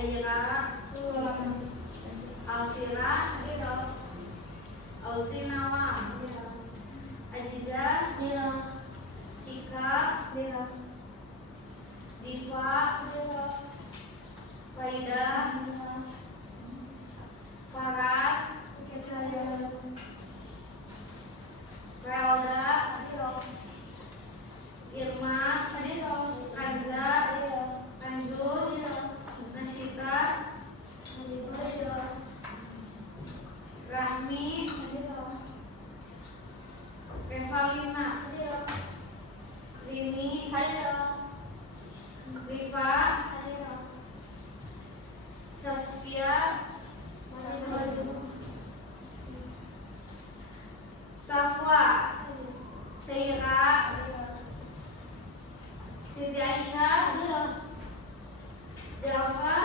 Aira, Alfira, Ausinawa, Ajiza, Cika, Diva, Faida, Farad, Relda, Irma, Kanza, Kanzul, Nasita, Rahmi, Revalina, Rini, Rifa, Saskia, Safwa, Seira, Siti Aisyah, Java,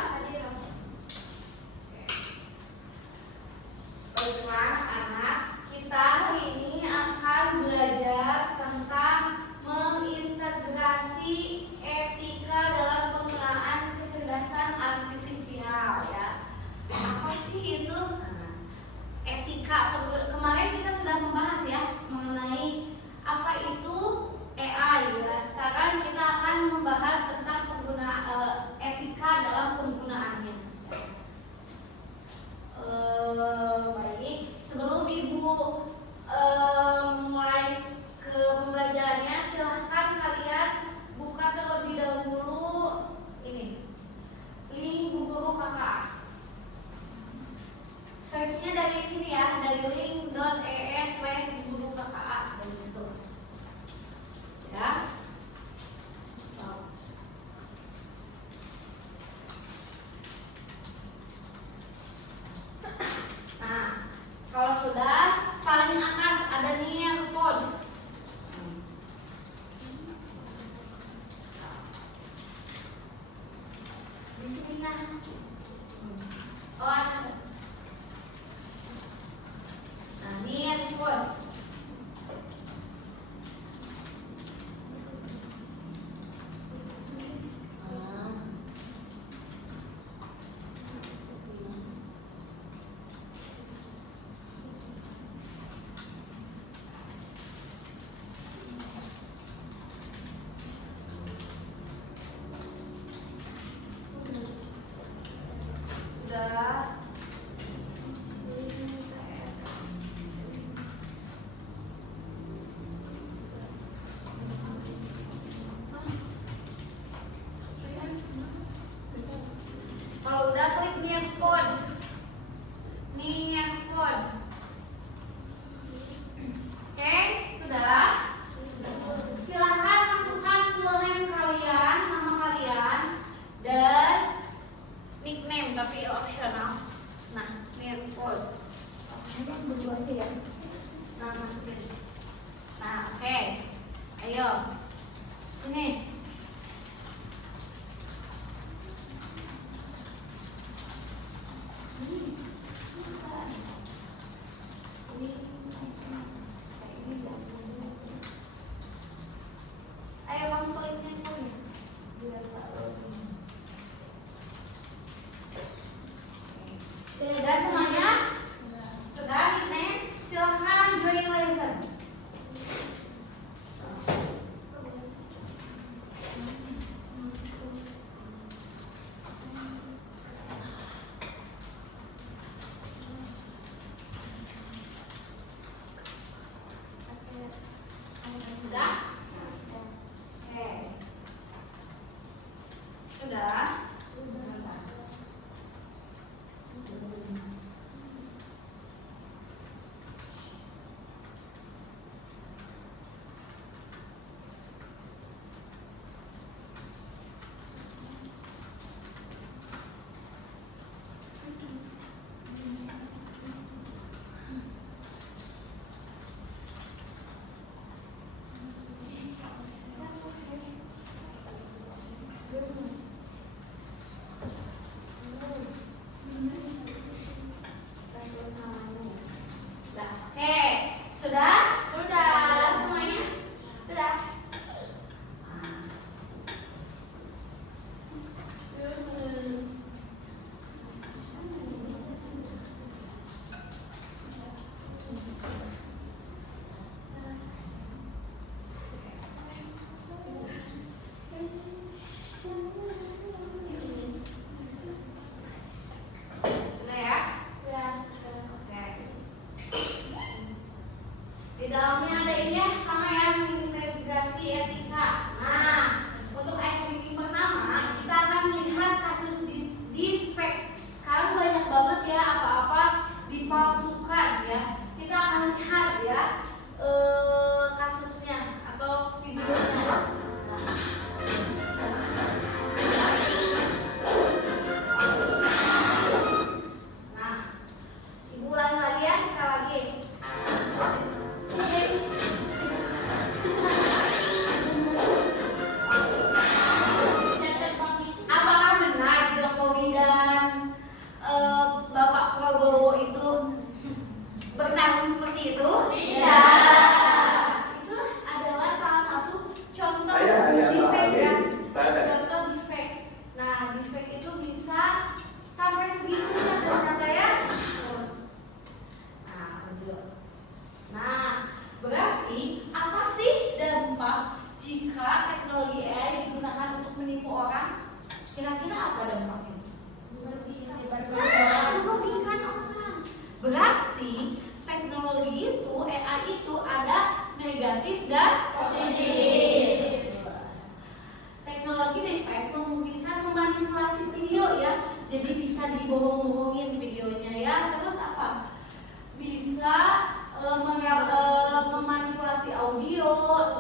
Baiklah anak, kita hari ini akan belajar tentang mengintegrasi etika dalam penggunaan kecerdasan artifisial ya. Apa sih itu? Etika kemarin kita sudah membahas ya mengenai apa itu AI ya. Sekarang kita akan membahas tentang etika dalam penggunaannya. Baik, sebelum Ibu mulai ke pembelajarannya, silahkan kalian buka terlebih dahulu ini link Guru Kakak. Searchnya dari sini ya, dari link.ee/guru-kka dari situ. Ya. Nah, kalau sudah paling atas ada nearpod. Di sini kan. Oh, ada. Nah, nearpod. Kalau udah klik nearpod. Nearpod. Oke, sudah? Silahkan masukkan full name kalian, nama kalian, dan nickname tapi optional. Nah, nearpod. Ini berdua aja ya. Nah, masukin. Nah, oke. Ayo. Ini. Ayo kamu kliknya dulu. Sudah semuanya? Sudah nickname? Silahkan join lesson. Sudah? Oke. Sudah? Kira-kira apa dampaknya? Merugikan orang. Berarti teknologi itu, AI itu ada negatif dan positif. Teknologi deepfake memungkinkan memanipulasi video ya, jadi bisa dibohong-bohongin videonya ya. Terus apa? Bisa memanipulasi audio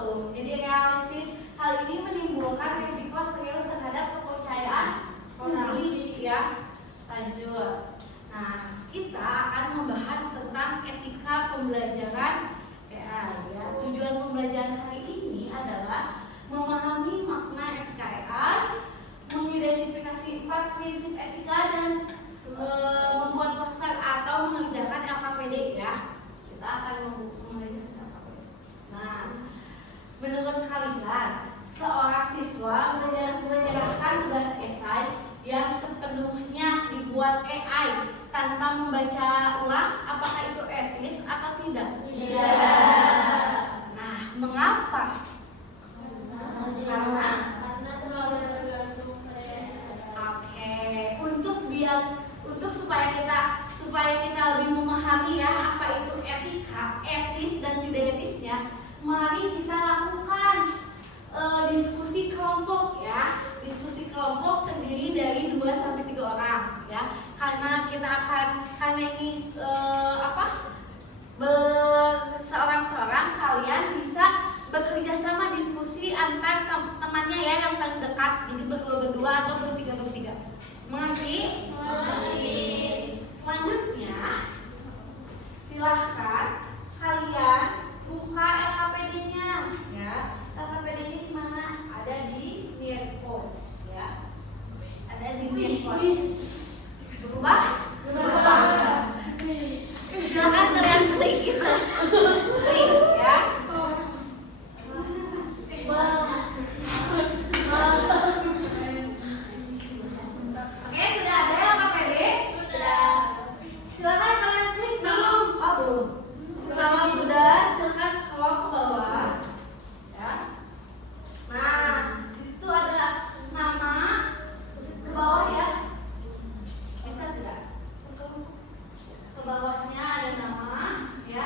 tuh, jadi realistis. Hal ini menimbulkan risiko serius terhadap kepercayaan publik ya. Lanjut. Nah, kita akan membahas tentang etika pembelajaran AI ya. Tujuan pembelajaran hari ini adalah memahami makna etika AI, mengidentifikasi 4 prinsip etika dan membuat poster atau mengerjakan LKPD ya. Kita akan mengerjakan LKPD. Nah, menurut kalian, seorang siswa menyerahkan tugas esai yang sepenuhnya dibuat AI tanpa membaca ulang, apakah itu etis atau tidak? Tidak. Nah, mengapa? Karena terlalu bergantung pada. Untuk supaya kita lebih memahami ya apa itu etika, etis dan tidak etisnya, mari kita lakukan diskusi kelompok ya. Diskusi kelompok terdiri dari 2 sampai 3 orang ya. Karena ini seorang-seorang kalian bisa bekerja sama diskusi antar temannya ya yang paling dekat. Jadi berdua-berdua atau bertiga-bertiga. Mengerti? Mengerti. Selanjutnya, silahkan kalian buka LKPD-nya ya. LKPD-nya di mana? Ada di Nearpod ya. Ada di Nearpod. Berubah? Berubah. Silahkan kalian klik gitu. Klik ya. Oke, sudah ada LKPD? Sudah. Silahkan kalian klik nih. Oh, belum. Kalau sudah, silahkan scroll ke bawah. Ya. Nah, di situ ada nama ke bawah ya. Bisa tidak? Ke bawahnya ada nama ya.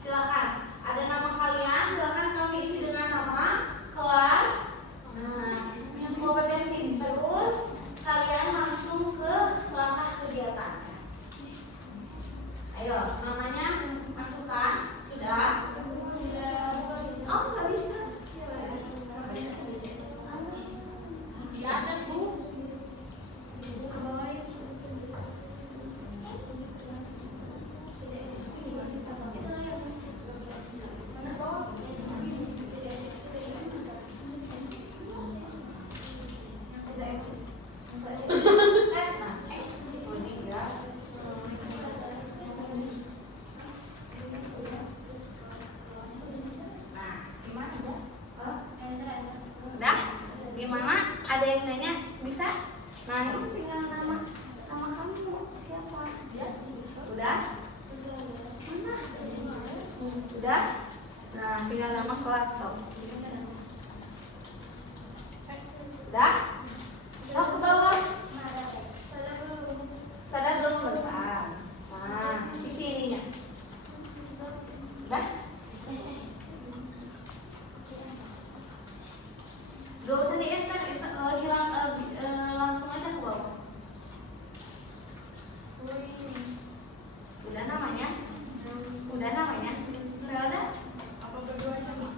Silakan. Ada nama kalian, silakan kalian isi dengan nama, kelas. Nah, yang kompetensi. Terus kalian langsung ke langkah kegiatan. Ayo, namanya masukkan. Sudah? Oh, nggak bisa. Ya, ada Bu. Ke bawah ya. Gimana? Ada yang nanya? Bisa? Nah, ini tinggal nama kamu siapa? Udah? Mana? Udah? Nah, tinggal nama kelas sob. Udah? Udah ke bawah? Sadar belum bentar. Nah, isi ininya. Udah? Gak usah di-enter, hilang langsung aja ke bawah. Udah namanya? Udah namanya? Udah? Apa berdua sama?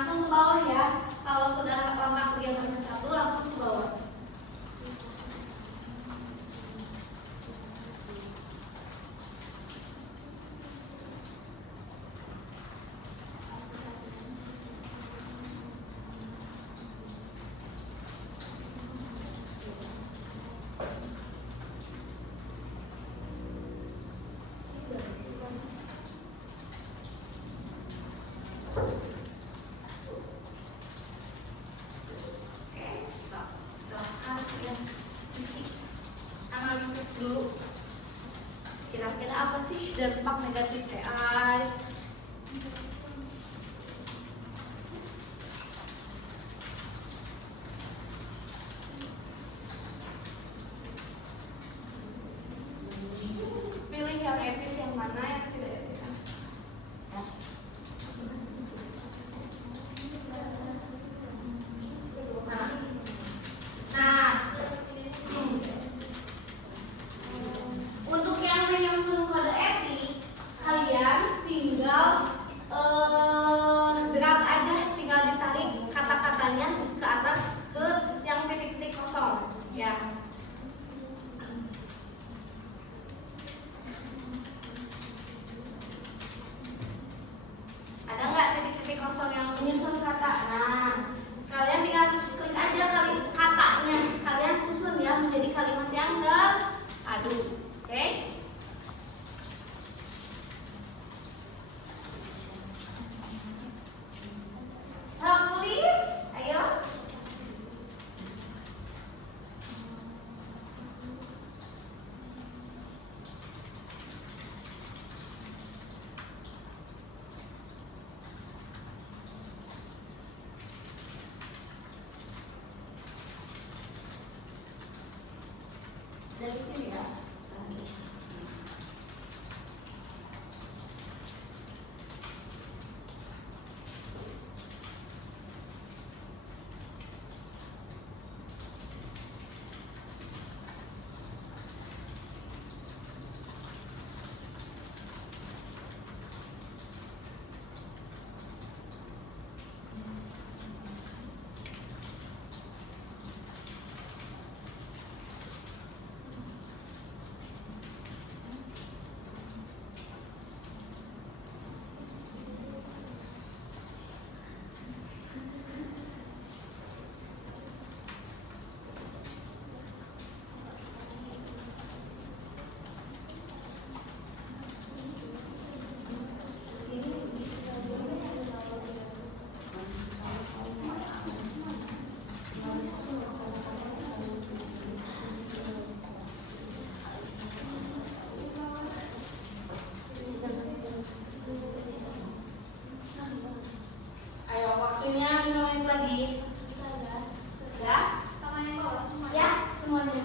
langsung ke bawah ya. Kalau sudah langkah kegiatan ke satu, langsung ke bawah. Analisis dulu, kira-kira apa sih dampak negatif AI? Pilih yang etis, yang mana yang tidak etis ya. Untuk yang menyusun kode etik, kalian tinggal drag aja, tinggal ditarik kata-katanya ke atas ke yang titik-titik kosong ya. Ada nggak titik-titik kosong yang menyusun kata? Nah, kalian tinggal klik aja kali katanya, kalian susun ya menjadi kalimat yang terpadu. Oke? So please, ayo. Dari sini ya. Ayo, waktunya 5 menit lagi. Ya? Sama yang bawah semua. Ya, semuanya.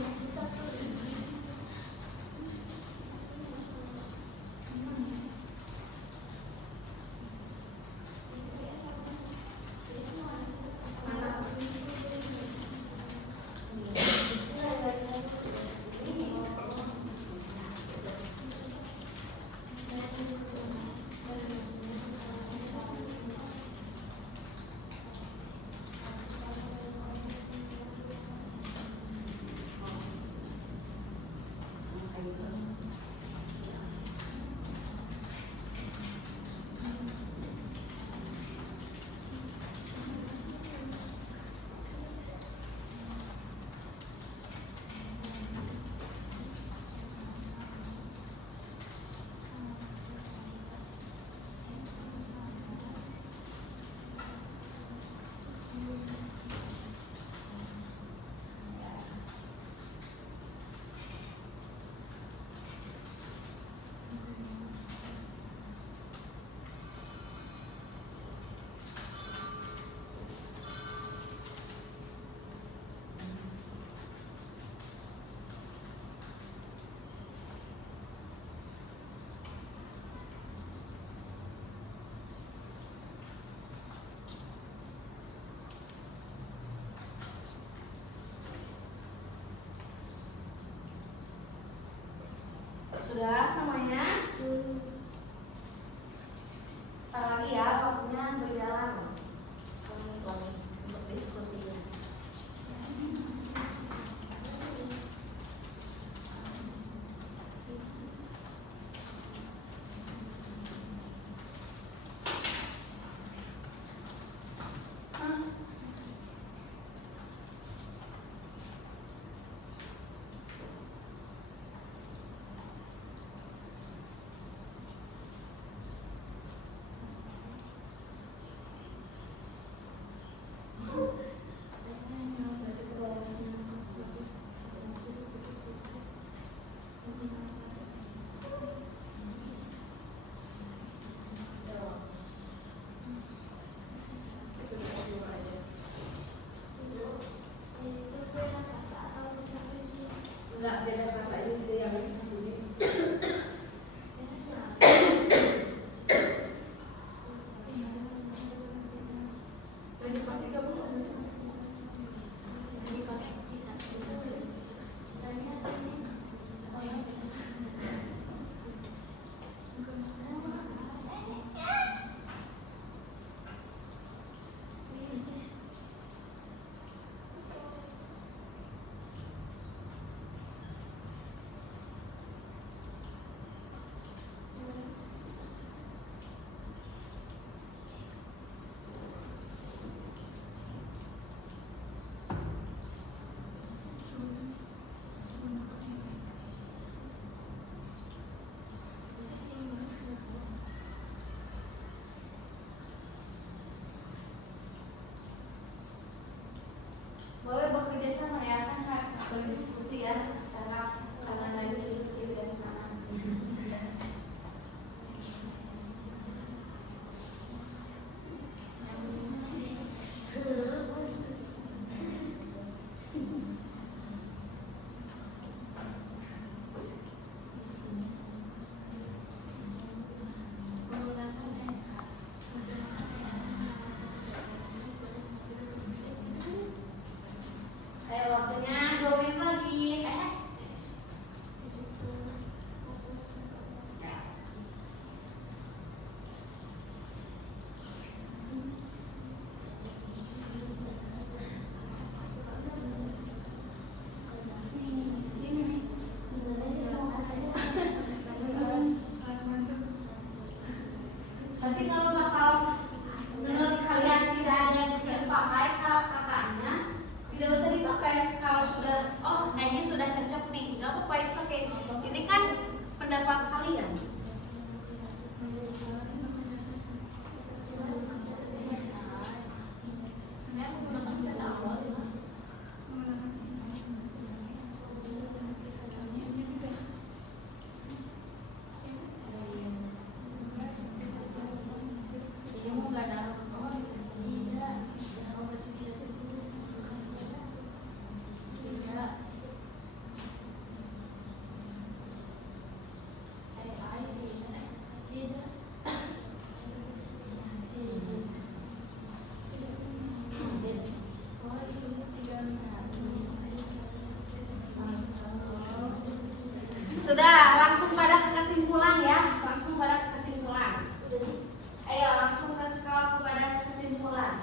Sudah semuanya? Ntar lagi ya, waktunya berjalan. 5 menit. 4, 3, 2, 1. boleh bekerja sama ya, kan berdiskusi ya secara kanan lagi kiri dan kanan. Ayo waktunya 2 menit lagi. Tapi kalau bakal menurut kalian tidak ada yang dipakai kata-katanya, tidak usah dipakai. Kalau sudah, oh kayaknya sudah cocok nih, nggak apa-apa, it's okay. Ini kan pendapat kalian. Sudah, langsung pada kesimpulan ya, langsung pada kesimpulan. Ayo langsung kepada kesimpulan.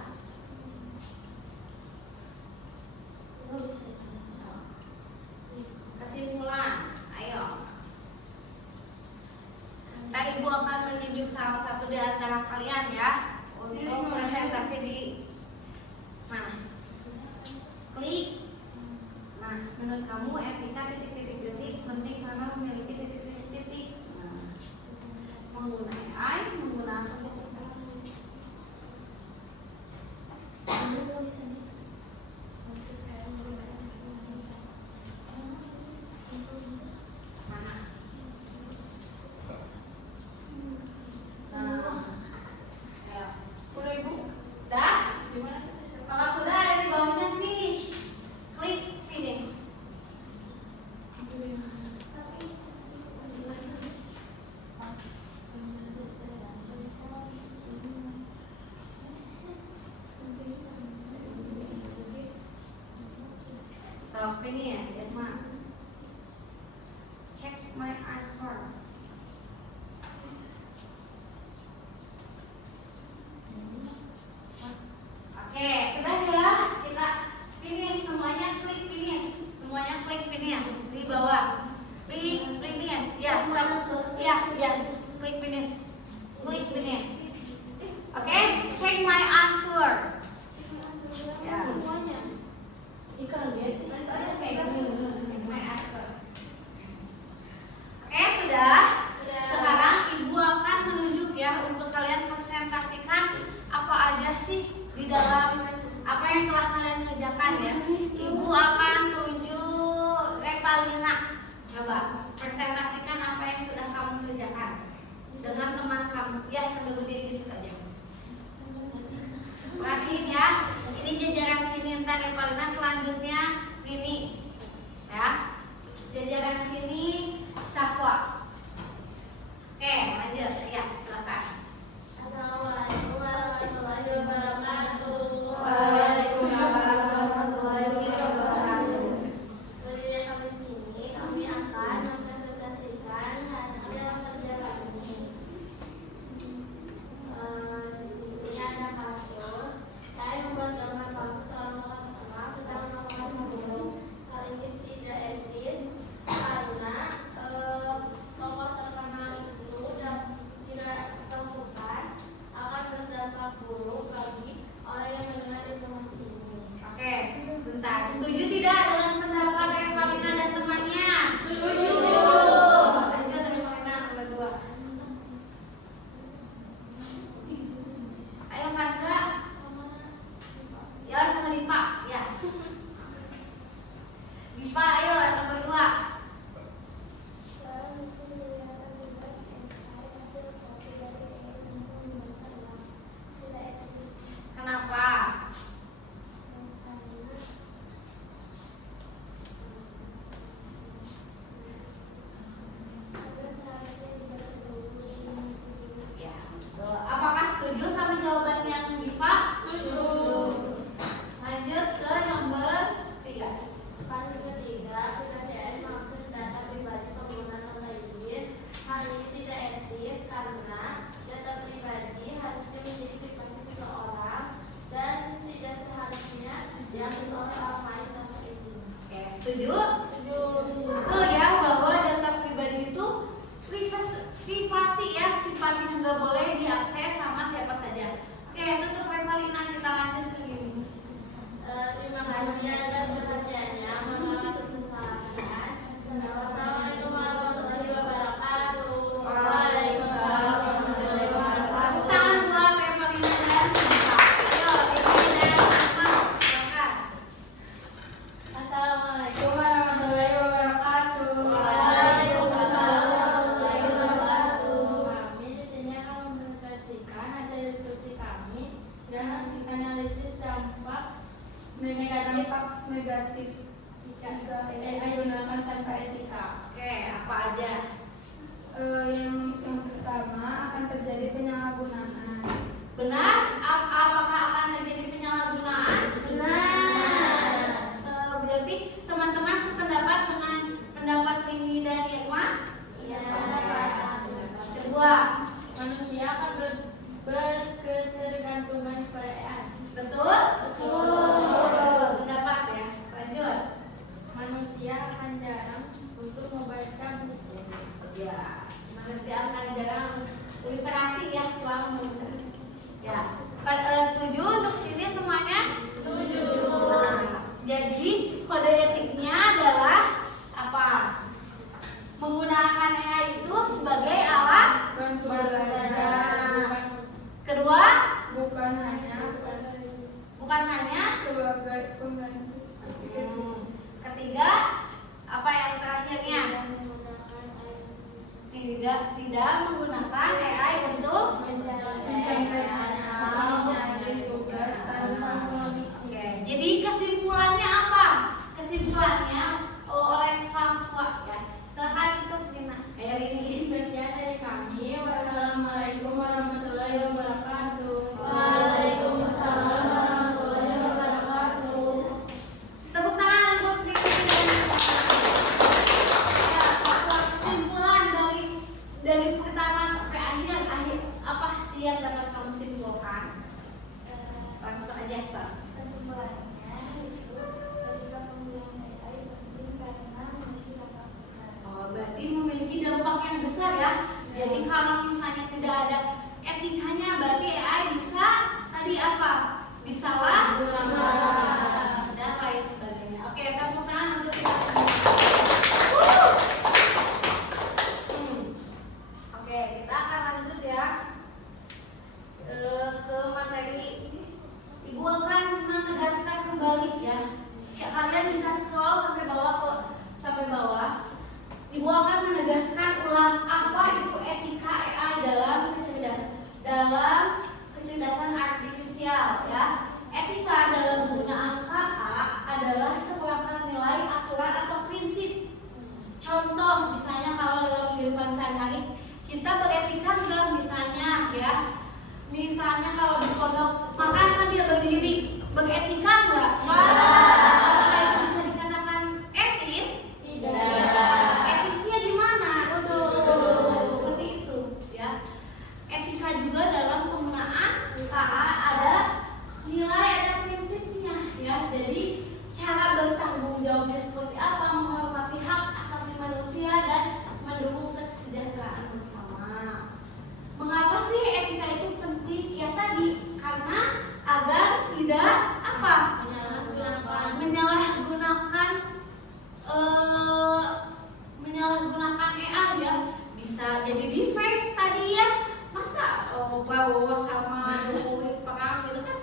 Kesimpulan, ayo. Nah, Ibu akan menunjuk salah satu di antara kalian ya untuk presentasi di mana? Klik. Nah, menurut kamu etika titik-titik-titik penting karena memiliki titik-titik-titik. Nah, menggunakan AI, menggunakan finish, Irma. Check my answer. Oke, sudah ya. Kita finish semuanya, klik finish. Semuanya klik finish di bawah. Klik finish. Ya, klik finish. Klik finish. Oke, check my answer. Ya. Semuanya. Oke, sudah. Sekarang Ibu akan menunjuk ya untuk kalian presentasikan apa aja sih di dalam apa yang telah kalian kerjakan ya. Ibu akan tunjuk Revalina. Coba presentasikan apa yang sudah kamu kerjakan dengan teman kamu. Ya, sambil berdiri di situ aja. Perhatiin ya. Ini jajaran sini ntar Revalina, selanjutnya ini ya. Jajaran sini Safwa. Oke, lanjut. Ya, silakan. Assalamualaikum warahmatullahi wabarakatuh. Waalaikumsalam warahmatullahi wabarakatuh. Berdiri kami di sini, kami akan mempresentasikan hasil kerja kami. Di sini ada kasus. Saya membuat gambar kamu seorang tokoh terkenal sedang melakukan pembunuh. Hal ini tidak eksis karena tokoh terkenal itu jika tersebut akan berdampak buruk bagi orang yang mendengar informasi ini. Oke, bentar. Setuju tidak dengan pendapat Revalina dan temannya? Setuju. Lanjut Revalina nomor 2. Ayo Kansa. Ya, sama Dipa. Ya. Setuju? Betul ya, bahwa data pribadi itu privasi ya, sifatnya nggak boleh diakses sama siapa saja. Oke, tutup Revalina, kita lanjut ke ini. Terima kasih atas perhatiannya. Mohon maaf atas kesalahan. Wassalamualaikum warahmatullahi wabarakatuh. Waalaikumsalam warahmatullahi wabarakatuh. Tangan buat Revalina dan Nisa. Ayo, Revalina dan Nisa, silakan. Assalamualaikum warahmatullahi wabarakatuh. Waalaikumsalam warahmatullahi wabarakatuh. Kami di sini akan mempresentasikan hasil diskusi kami dan analisis dampak negatif jika AI digunakan tanpa etika. Oke, apa aja? Yang pertama akan terjadi penyalahgunaan. Benar? Apakah akan terjadi penyalahgunaan? Benar. Berarti teman-teman sependapat dengan pendapat Rini dan Irma? Iya. Kedua, Manusia akan berketergantungan pada AI. betul? Betul. Pendapat ya. Lanjut. Manusia akan jarang untuk membaca buku. Ya, manusia akan jarang literasi ya, kurang literasi. Ya, setuju untuk sini semuanya? Setuju. Nah, jadi kode etiknya adalah apa? Menggunakan AI itu sebagai alat. Bantu Nah, belajar, kedua, bukan hanya bukan hanya. sebagai pengganti. Ketiga, apa yang terakhirnya? Tidak menggunakan AI untuk. Oke, jadi kesimpulannya apa? Kesimpulannya oleh Safwa ya. Silakan untuk Rina. Rini. Sekian dari kami. Wassalamualaikum warahmatullahi wabarakatuh. Waalaikumsalam warahmatullahi wabarakatuh. Tepuk tangan untuk Rini dan ya, kesimpulan dari pertama sampai akhir apa sih yang dapat kamu simpulkan? Langsung aja, Sa. Kesimpulannya itu ketika penggunaan AI penting karena memiliki dampak besar. Oh, berarti memiliki dampak yang besar ya. Jadi kalau misalnya tidak ada etikanya, berarti AI bisa tadi apa? Disalahgunakan dan lain sebagainya. Oke, tepuk tangan untuk kita semua. Oke, kita akan lanjut ya ke materi. Ibu akan menegaskan kembali ya. Ya, kalian bisa scroll sampai bawah. Ibu akan menegaskan ulang apa itu etika AI dalam kecerdasan artifisial ya. Etika dalam penggunaan KA adalah seperangkat nilai, aturan atau prinsip. Contoh misalnya kalau dalam kehidupan sehari-hari kita beretika nggak misalnya ya. Misalnya kalau di pondok makan sambil berdiri, beretika nggak? Apakah itu bisa dikatakan etis? Tidak. Etisnya gimana? Betul. Seperti itu ya. Etika juga dalam penggunaan KA ada nilai, ada prinsipnya ya. Jadi cara bertanggung jawabnya seperti apa? Menghormati hak asasi manusia dan mendukung kesejahteraan bersama. Mengapa sih etika itu penting? Ya tadi karena agar tidak apa? Menyalahgunakan AI ya. Bisa jadi defect tadi ya. Masa Prabowo sama Jokowi perang gitu kan?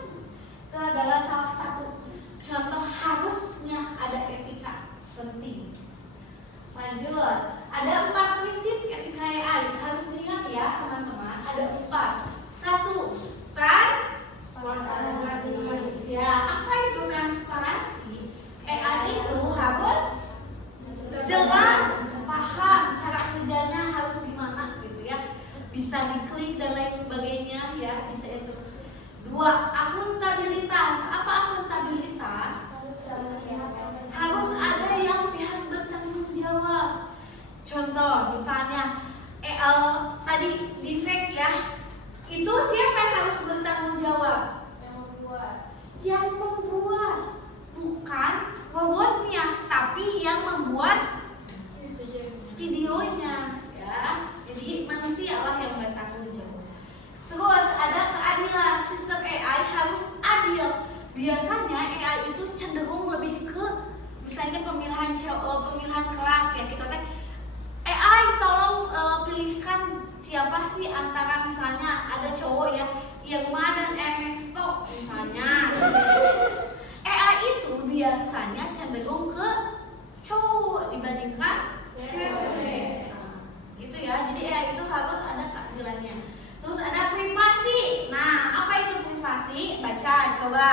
Itu adalah salah satu contoh harusnya ada etika penting. Lanjut, ada 4 prinsip etika AI. Harus diingat ya teman-teman. Ada 4. 1. Transparansi. Ya, apa itu transparansi? AI itu harus jelas, paham cara kerjanya harus gimana gitu ya. Bisa diklik dan lain sebagainya ya, bisa itu. 2. Akuntabilitas. Apa akuntabilitas? Harus ada yang pihak bertanggung jawab. Contoh misalnya tadi defect ya. Itu siapa yang harus bertanggung jawab? Yang membuat. Bukan robotnya, tapi biasanya AI itu cenderung lebih ke misalnya pemilihan kelas ya, kita teh AI tolong pilihkan siapa sih antara misalnya ada cowok ya yang mana MS Tok misalnya. AI itu biasanya cenderung ke cowok dibandingkan cewek. Gitu ya. Jadi AI itu harus ada keadilannya. Terus ada privasi. Nah, apa itu privasi? Baca coba.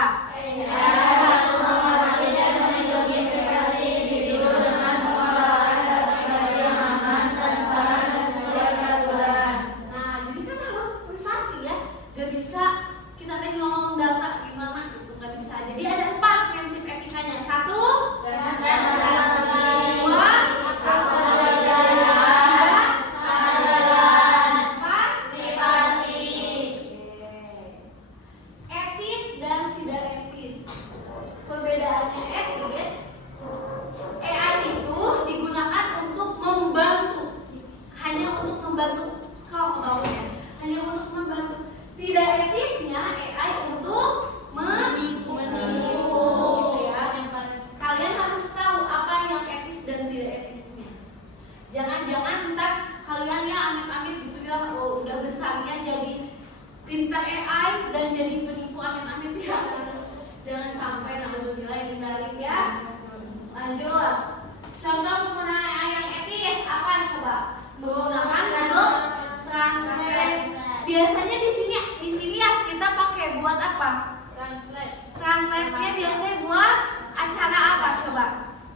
Translate-nya biasanya buat acara apa coba?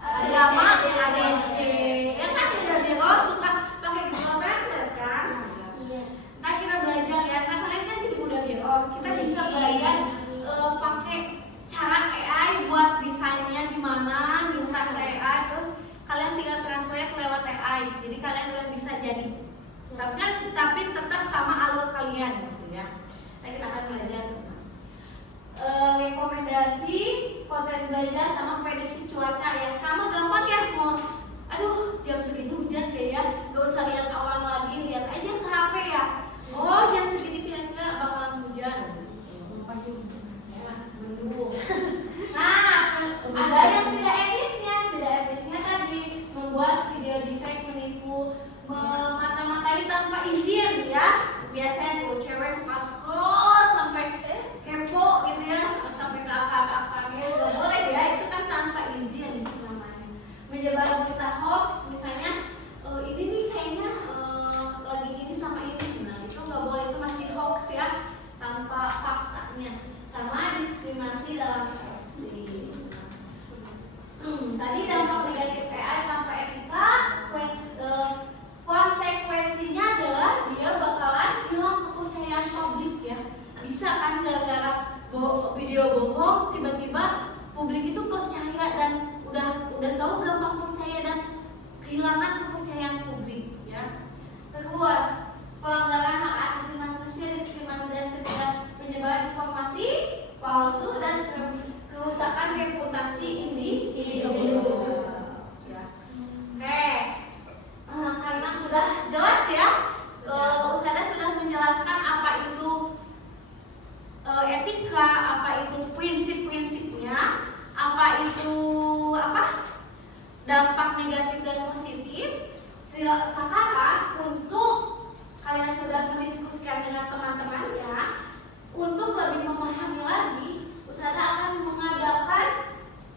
Drama, ADC. Ya kan udah Biro suka pakai Google Translate kan? Iya. Nah kita belajar ya, nah kalian kan jadi muda Biro, kita bisa belajar pakai cara AI buat desainnya gimana, minta ke AI, terus kalian tinggal translate lewat AI. Jadi kalian udah bisa jadi. Tapi tetap sama alur kalian gitu ya. Nah kita akan belajar rekomendasi konten belajar sama prediksi cuaca ya. Sekarang gampang ya, mau aduh jam segini hujan kayak ya, gak usah lihat awan lagi, lihat aja ke HP ya. Oh jam segini kira-kira bakalan hujan. Mendung. Nah ada yang tidak etisnya tadi membuat video deepfake menipu, memata-matai tanpa izin ya. Biasanya tuh cewek suka scroll sampai kepo gitu ya, sampai ke akar-akarnya, gak boleh ya, itu kan tanpa izin namanya. Menyebar berita hoax misalnya, ini nih kayaknya lagi ini sama ini, nah itu gak boleh, itu masih hoax ya, tanpa faktanya. Sama diskriminasi dalam seleksi. Tadi dampak negatif AI tanpa etika, konsekuensinya adalah dia bakalan hilang kepercayaan publik ya. Bisa kan gara-gara video bohong tiba-tiba publik itu percaya dan udah tahu gampang percaya dan kehilangan kepercayaan publik ya. Terus pelanggaran hak asasi manusia, diskriminasi dan penyebaran informasi palsu dan kerusakan reputasi individu. Ya. Oke. Karena sudah jelas ya, Ustazah sudah menjelaskan apa itu etika, apa itu prinsip-prinsipnya, apa itu dampak negatif dan positif. Sekarang untuk kalian sudah mendiskusikan dengan teman-teman ya, untuk lebih memahami lagi, Ustazah akan mengadakan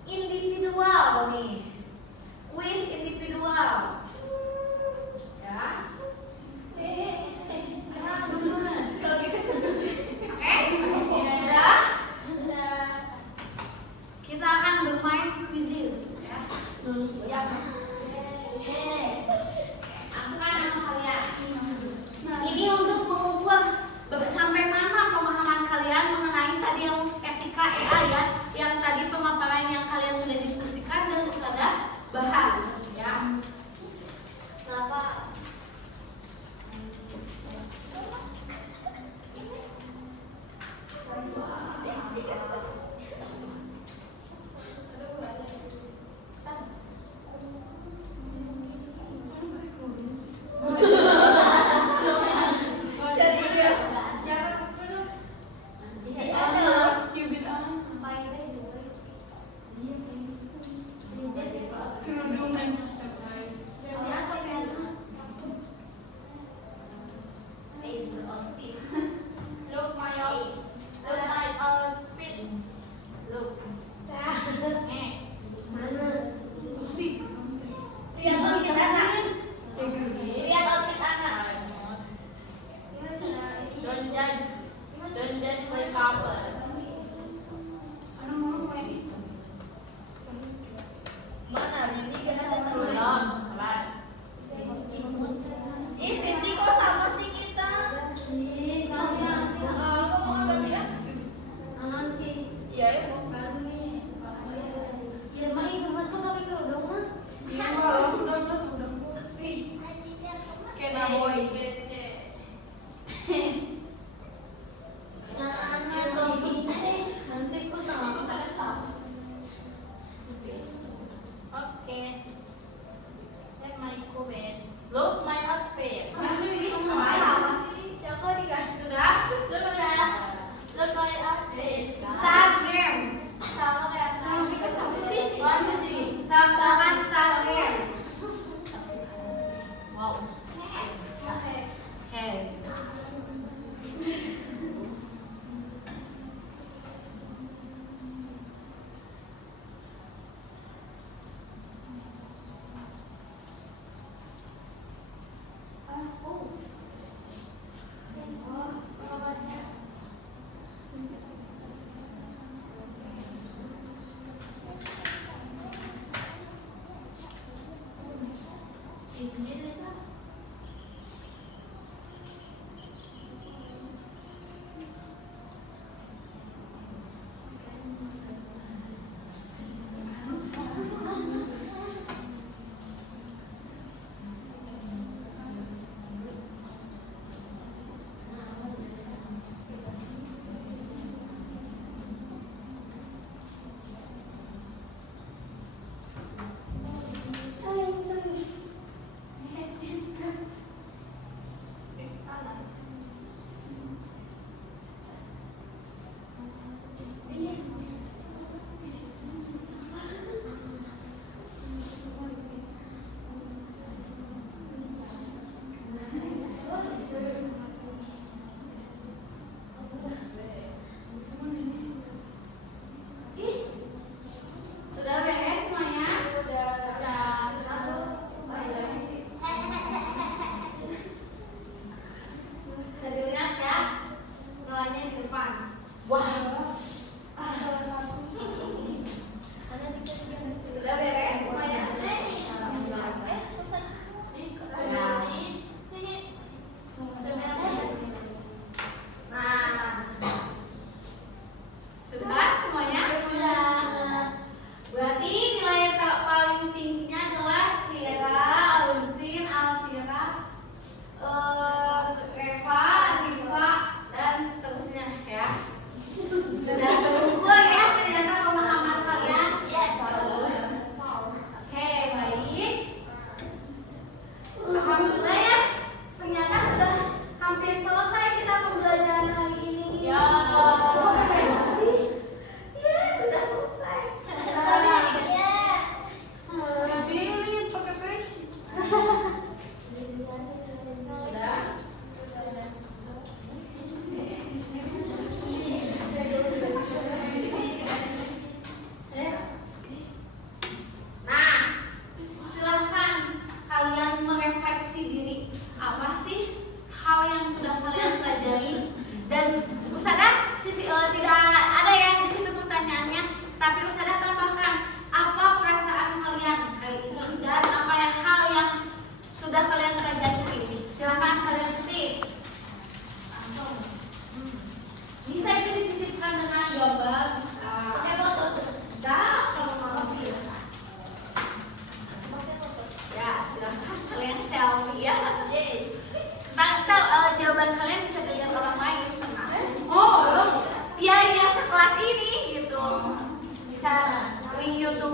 individual nih, kuis individual. Ya. Oke, sudah? Kita akan bermain quizzes ya. Ya. Masukkan nama kalian. Ini untuk mengukur sampai mana pemahaman kalian mengenai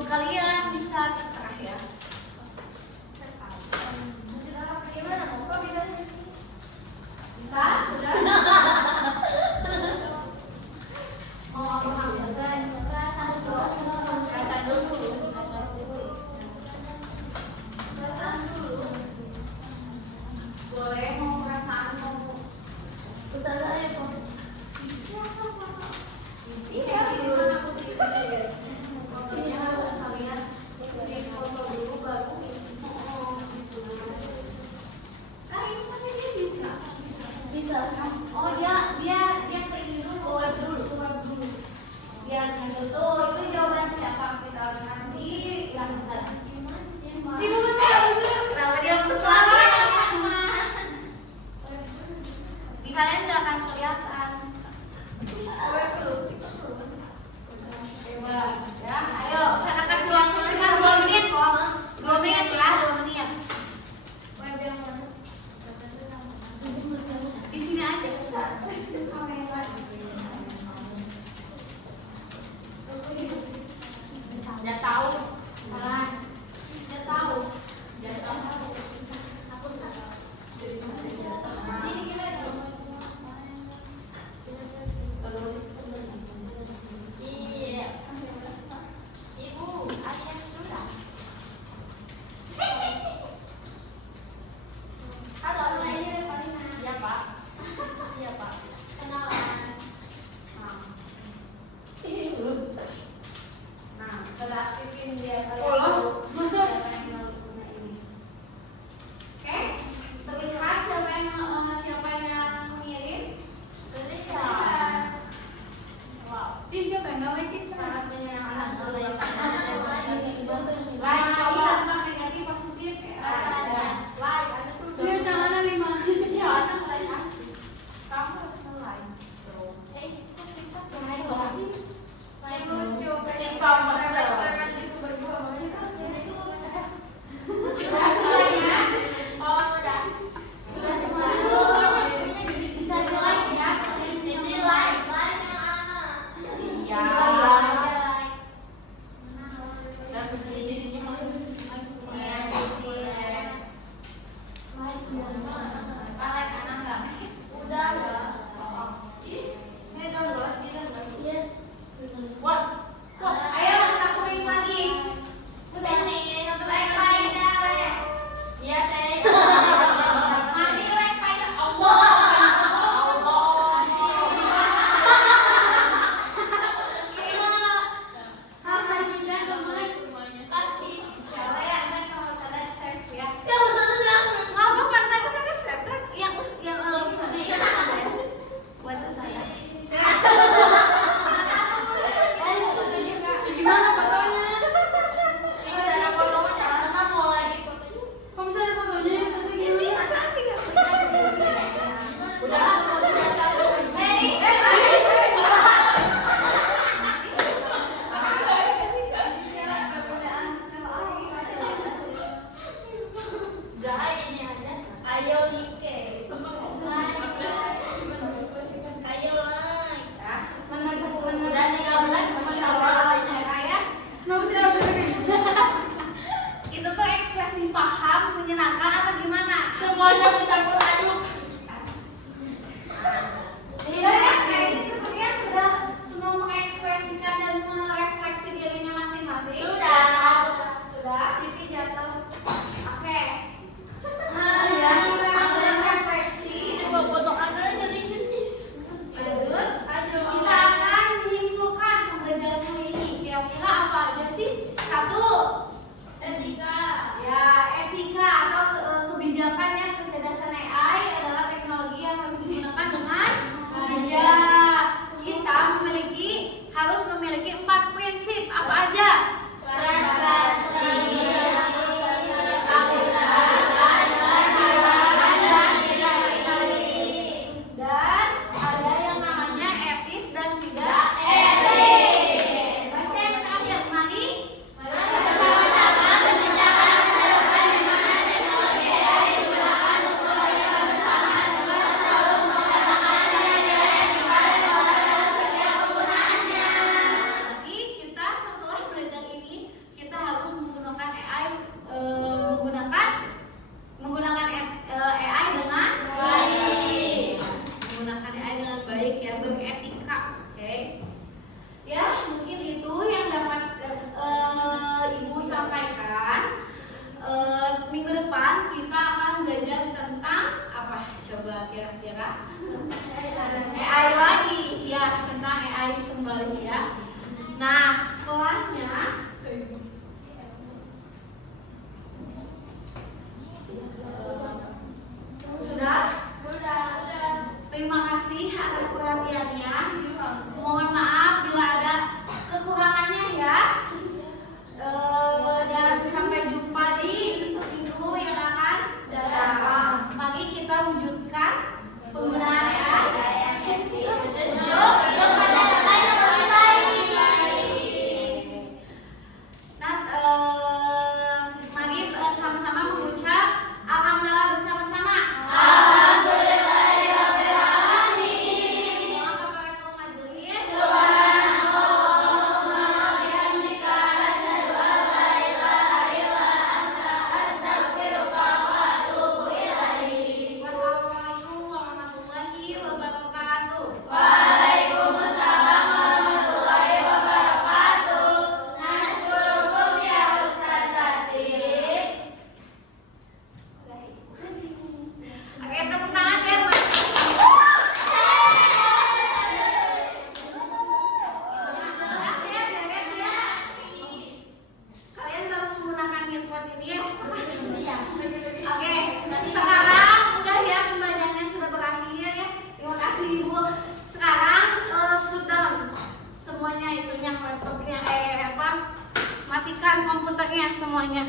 kalian bisa terserah ya. Gimana mau kok bedanya? Bisa sudah. Mau apa sambil Perasaan dulu. Perasaan dulu. boleh mau perasaan mau Ustazah ya kok. iya gimana aku cerita fotonya kalian di foto dulu baru gitu. Kan ini kan dia bisa. Bisa. Oh dia ke ini dulu, web dulu. Biar gitu tuh itu jawaban siapa kita nanti yang bisa. Ibu betul betul. Kenapa dia besar? Di kalian nggak akan kelihatan. Ya, ayo saya kasih waktu cuma 2 menit kok. 2 menit ya, 2 menit. Web yang mana? Di sini aja bisa. Dia tahu. Salah. Dia tahu. Dia tahu. Aku tahu. Ini gimana? Iya. Ibu, ada yang curang. Halo, Ini Revalina. Iya, Pak. Iya, Pak. Kenalan. Nah, setelah aktifin dia kalian Oh, tahu siapa yang melakukan ini. Oke, terlihat siapa yang mengirim? Terlihat. Wow. Ih, siapa yang nggak like Sangat menyenangkan sekali. Like, Like, coba coba. tanpa negatif positif ya. Like, ada tuh. Dia tangannya 5. Iya, ada like aku. Kamu harus nge-like. Tuh. Kok TikTok yang lain nggak sih? Ibu coba TikTok mesra. itu berdua. Oh, udah. Sudah semua. Bisa di like ya. Sini like. Lain yang anak. Iya. Dan begini ini mah. Like anak nggak? Udah ya. Ini download, ini download. Yes. What? Ayo satuin lagi. Finish. Like Faida. Iya, saya. Mami like Faida. Allah. Apa juga gemes semuanya. Tadi. Insyaallah ya, kan sama saya save ya. Ya Ustazah jangan. Nggak apa-apa, aku saya save kan yang gimana ya? Ada ya? Buat saya. Gimana fotonya? Ini cara fotonya. Karena mau lagi fotonya. Kok bisa ada fotonya? Ya bisa, tinggal. Udah. Udah, ini aja. Ayo Nike. Ayo like. Udah 13 Masya Allah. Itu tuh ekspresi paham, menyenangkan atau gimana? Semuanya bercampur aduk. Tidak ya, kayak ini sepertinya sudah semua mengekspresikan dan merefleksi dirinya masing-masing. Sudah. Siti jatuh. Oke. Nah, ya, sudah refleksi. Coba foto Anda jadi gini. Lanjut. Aduh. Kita akan menyimpulkan pembelajaran kali ini. Kira-kira apa aja sih? 1. Etika. Ya, etika atau kebijakan yang kecerdasan AI adalah teknologi yang harus digunakan dengan bijak. Kita harus memiliki 4 prinsip. Apa aja? Dan ada yang namanya etis dan tidak etis. Baca yang terakhir, mari. kira-kira? AI lagi, ya tentang AI kembali ya. Nah setelahnya sudah. Terima kasih atas perhatiannya. Mohon maaf bila ada kekurangannya ya. Dan sampai jumpa di minggu yang akan datang. Mari kita wujudkan penggunaan AI. Mari sama-sama mengucap alhamdulillah bersama-sama. Wassalamualaikum warahmatullahi wabarakatuh. Oke, tepuk tangan ya buat ya, beres ya. Kalian baru menggunakan earphone ini ya? Oke, sekarang udah ya pembelajarannya sudah berakhir ya. Terima kasih Ibu. Sekarang sudah semuanya itunya laptopnya matikan komputernya semuanya.